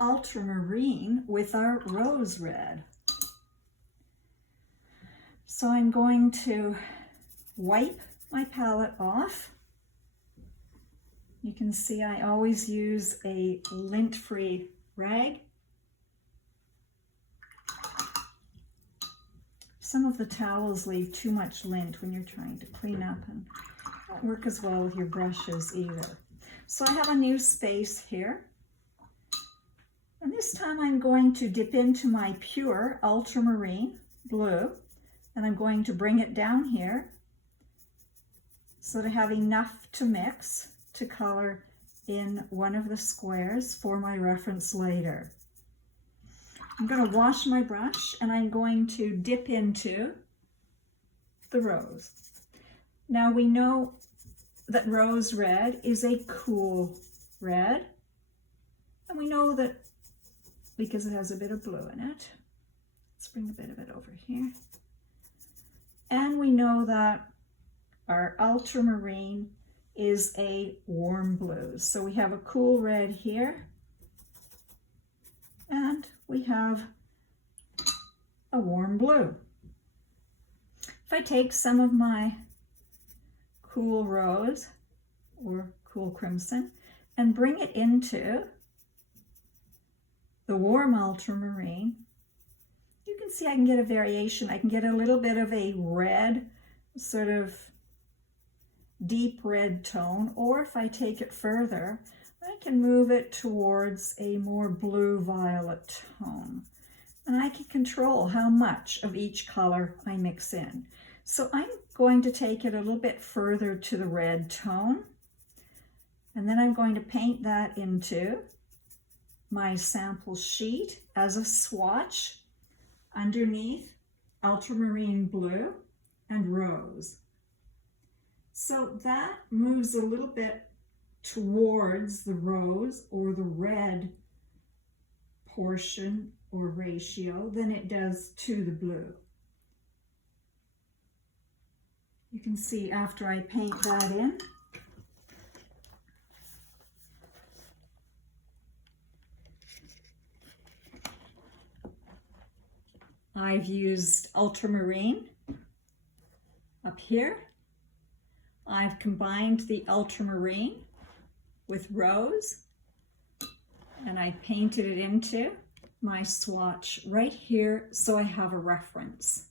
ultramarine with our rose red. So I'm going to wipe my palette off. You can see I always use a lint-free rag. Some of the towels leave too much lint when you're trying to clean up and don't work as well with your brushes either. So I have a new space here. And this time I'm going to dip into my pure ultramarine blue, and I'm going to bring it down here so to have enough to mix to color in one of the squares for my reference later. I'm going to wash my brush and I'm going to dip into the rose. Now we know that rose red is a cool red, and we know that because it has a bit of blue in it. Let's bring a bit of it over here. And we know that our ultramarine is a warm blue. So we have a cool red here, and we have a warm blue. If I take some of my cool rose or cool crimson and bring it into the warm ultramarine, you can see I can get a variation. I can get a little bit of a red, sort of deep red tone, or if I take it further, I can move it towards a more blue violet tone. And I can control how much of each color I mix in. So I'm going to take it a little bit further to the red tone, and then I'm going to paint that into my sample sheet as a swatch underneath ultramarine blue and rose. So that moves a little bit towards the rose or the red portion or ratio than it does to the blue. You can see after I paint that in, I've used ultramarine up here. I've combined the ultramarine with rose, and I painted it into my swatch right here so I have a reference.